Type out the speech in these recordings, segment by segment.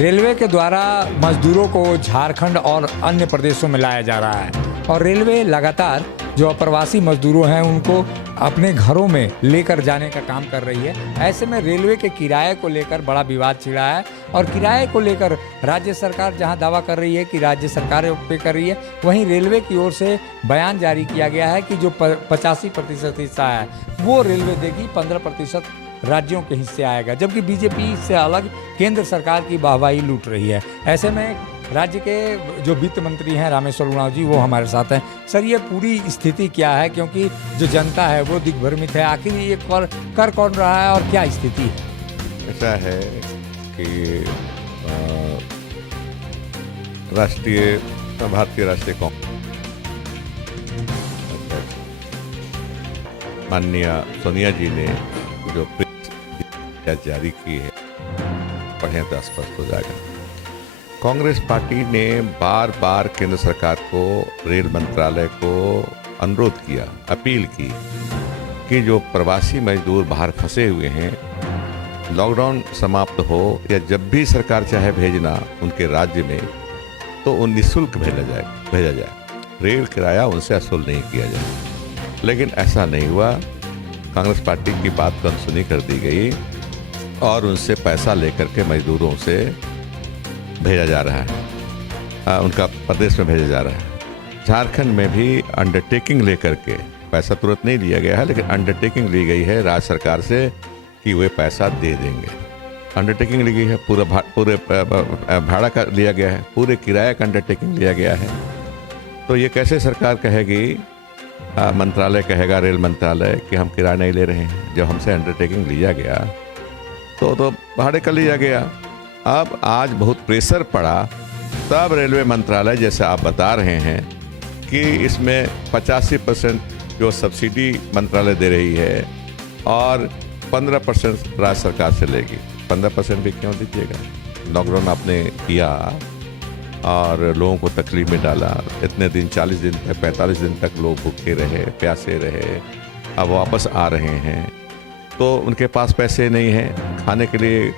Railway के द्वारा मजदूरों को झारखंड और अन्य प्रदेशों में लाया जा रहा है और रेलवे लगातार जो अप्रवासी मजदूरों हैं उनको अपने घरों में लेकर जाने का काम कर रही है। ऐसे में रेलवे के किराए को लेकर बड़ा विवाद छिड़ा है और किराए को लेकर राज्य सरकार जहां दावा कर रही है कि राज्य सरकार पे कर रही है, वहीं रेलवे की ओर से बयान जारी किया गया है कि जो 85% हिस्सा है वो रेलवे देगी, 15% राज्यों के हिस्से आएगा, जबकि बीजेपी से अलग केंद्र सरकार की वाहवाही लूट रही है। ऐसे में राज्य के जो वित्त मंत्री हैं रामेश्वर उरांव जी, वो हमारे साथ हैं। सर, ये पूरी स्थिति क्या है, क्योंकि जो जनता है वो दिग्भ्रमित है, आखिर ये कर कौन रहा है और क्या स्थिति है? ऐसा है कि भारतीय राष्ट्रीय कांग्रेस माननीय सोनिया जी ने जो प्रेस जारी की है, पढ़ें तो स्पष्ट हो जाएगा। कांग्रेस पार्टी ने बार बार केंद्र सरकार को, रेल मंत्रालय को अनुरोध किया, अपील की कि जो प्रवासी मजदूर बाहर फंसे हुए हैं, लॉकडाउन समाप्त हो या जब भी सरकार चाहे भेजना उनके राज्य में, तो उन निःशुल्क भेजा जाए। रेल किराया उनसे वसूल नहीं किया जाए। लेकिन ऐसा नहीं हुआ। कांग्रेस पार्टी की बात को अनसुनी कर दी गई और उनसे पैसा लेकर के मजदूरों से भेजा जा रहा है, उनका प्रदेश में भेजा जा रहा है। झारखंड में भी अंडरटेकिंग लेकर के, पैसा तुरंत नहीं लिया गया है, लेकिन अंडरटेकिंग ली गई है राज्य सरकार से कि वे पैसा दे देंगे। अंडरटेकिंग ली गई है, पूरे भाड़ा का लिया गया है, पूरे किराए का अंडरटेकिंग लिया गया है। तो ये कैसे सरकार कहेगी, मंत्रालय कहेगा, रेल मंत्रालय, कि हम किराया नहीं ले रहे हैं? जब हमसे अंडरटेकिंग लिया गया तो भाड़े का लिया गया। अब आज बहुत प्रेशर पड़ा, तब रेलवे मंत्रालय, जैसे आप बता रहे हैं कि इसमें 85% जो सब्सिडी मंत्रालय दे रही है और 15% राज्य सरकार से लेगी। 15% भी क्यों दीजिएगा? लॉकडाउन आपने किया और लोगों को तकलीफ में डाला। इतने दिन, 40 दिन तक, 45 दिन तक लोग भूखे रहे, प्यासे रहे। अब वापस आ रहे हैं तो उनके पास पैसे नहीं हैं, खाने के लिए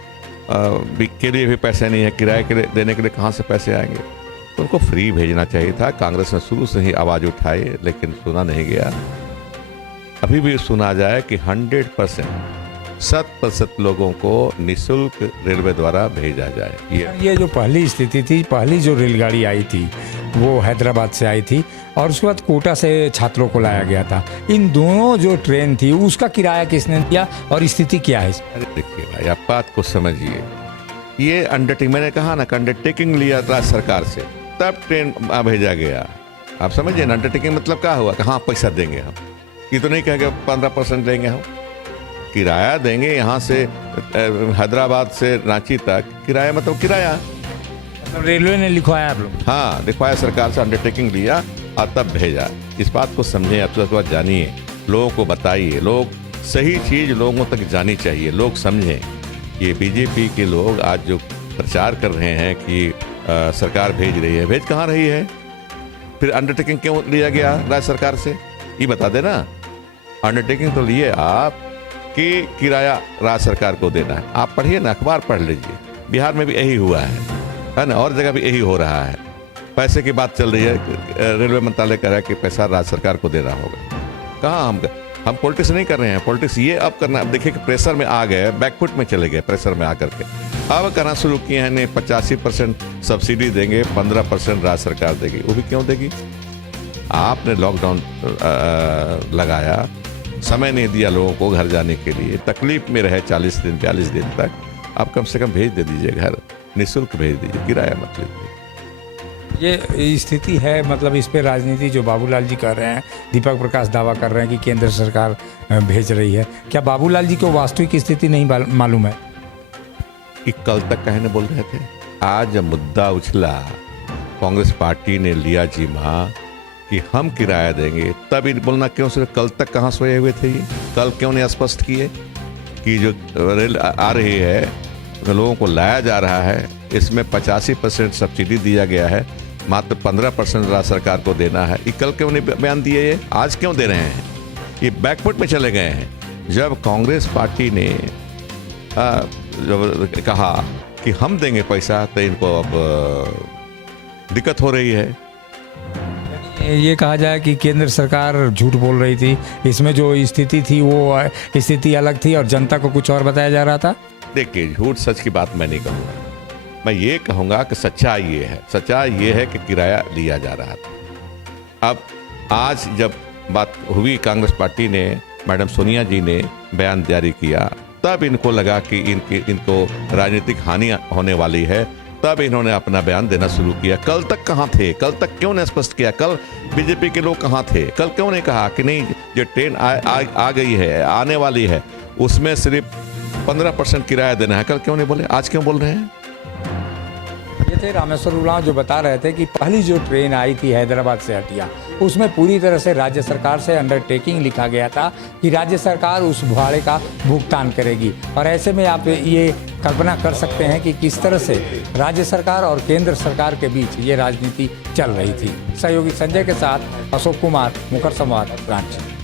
भी पैसे नहीं है, किराए के लिए देने के लिए कहाँ से पैसे आएंगे? तो उनको फ्री भेजना चाहिए था। कांग्रेस ने शुरू से ही आवाज़ उठाई, लेकिन सुना नहीं गया। अभी भी सुना जाए कि 100% लोगों को निःशुल्क रेलवे द्वारा भेजा जाए। ये जो पहली स्थिति थी, पहली जो रेलगाड़ी आई थी वो हैदराबाद से आई थी और उसके बाद कोटा से छात्रों को लाया गया था। इन दोनों जो ट्रेन थी उसका किराया किसने दिया और स्थिति क्या है? अरे देखिए भाई, आप बात को समझिए। ये अंडरटेकिंग, मैंने कहा ना, अंडरटेकिंग लिया राज्य सरकार से, तब ट्रेन भेजा गया। आप समझिए ना, अंडरटेकिंग मतलब क्या हुआ कि हाँ पैसा देंगे हम। ये तो नहीं कहेंगे 15% देंगे हम, किराया देंगे। यहाँ से हैदराबाद से रांची तक किराया, मतलब किराया रेलवे ने लिखवाया आप लोग? हाँ, लिखवाया, सरकार से अंडरटेकिंग लिया और तब भेजा। इस बात को समझें, अब जानिए, लोगों को बताइए। लोग सही चीज़ लोगों तक जानी चाहिए, लोग समझें। ये बीजेपी के लोग आज जो प्रचार कर रहे हैं कि सरकार भेज रही है, भेज कहाँ रही है? फिर अंडरटेकिंग क्यों लिया गया राज्य सरकार से, ये बता देना। अंडरटेकिंग तो लिए आप कि किराया राज्य सरकार को देना है। आप पढ़िए ना, अखबार पढ़ लीजिए। बिहार में भी यही हुआ है ना, और जगह भी यही हो रहा है। पैसे की बात चल रही है, रेलवे मंत्रालय कह रहा है कि पैसा राज्य सरकार को देना होगा। कहाँ हम पॉलिटिक्स नहीं कर रहे हैं। पॉलिटिक्स ये अब करना, अब देखिए कि प्रेशर में आ गए, बैकफुट में चले गए प्रेशर में आकर के। अब करना शुरू किए हैं, नहीं 85% सब्सिडी देंगे, 15% राज्य सरकार देगी। वो भी क्यों देगी? आपने लॉकडाउन लगाया, समय नहीं दिया लोगों को घर जाने के लिए, तकलीफ में रहे 40 दिन 42 दिन तक। आप कम से कम भेज दे दीजिए घर, निःशुल्क भेज दीजिए, किराया मत लीजिए। ये स्थिति है, मतलब इस पे राजनीति जो बाबूलाल जी कर रहे हैं, दीपक प्रकाश दावा कर रहे हैं कि केंद्र सरकार भेज रही है। क्या बाबूलाल जी को वास्तविक स्थिति नहीं मालूम है? कि कल तक कहने बोल रहे थे, आज जब मुद्दा उछला, कांग्रेस पार्टी ने लिया जिम्मा कि हम किराया देंगे, तब ये बोलना क्यों? सिर्फ कल तक कहाँ सोए हुए थे? ये कल क्यों नहीं स्पष्ट किए कि जो रेल आ रही है, लोगों को लाया जा रहा है, इसमें 85% सब्सिडी दिया गया है, मात्र 15% राज्य सरकार को देना है। ये कल क्यों नहीं बयान दिए? ये आज क्यों दे रहे हैं? ये बैकफुट में चले गए हैं। जब कांग्रेस पार्टी ने जब कहा कि हम देंगे पैसा, तो इनको अब दिक्कत हो रही है। ये कहा जाए कि केंद्र सरकार झूठ बोल रही थी, इसमें जो स्थिति थी वो स्थिति अलग थी और जनता को कुछ और बताया जा रहा था। देखिए, झूठ सच की बात मैं नहीं कहूँगा, मैं ये कहूँगा कि सच्चाई ये है, सच्चाई ये है कि किराया लिया जा रहा था। अब आज जब बात हुई, कांग्रेस पार्टी ने, मैडम सोनिया जी ने बयान जारी किया, तब इनको लगा कि इनको राजनीतिक हानि होने वाली है, तब इन्होंने अपना बयान देना शुरू किया। कल तक कहाँ थे? कल तक क्यों नहीं स्पष्ट किया? कल बीजेपी के लोग कहाँ थे? कल क्यों नहीं कहा कि नहीं, जो ट्रेन आ गई है, आने वाली है, उसमें सिर्फ 15% किराया देना है? कल क्यों नहीं बोले? आज क्यों बोल रहे हैं? ये थे रामेश्वर उरांव, जो बता रहे थे कि पहली जो ट्रेन आई थी हैदराबाद से हटिया, उसमें पूरी तरह से राज्य सरकार से अंडरटेकिंग लिखा गया था कि राज्य सरकार उस भाड़े का भुगतान करेगी। और ऐसे में आप ये कल्पना कर सकते हैं कि किस तरह से राज्य सरकार और केंद्र सरकार के बीच ये राजनीति चल रही थी। सहयोगी संजय के साथ अशोक कुमार, मुखर संवाद, रांची।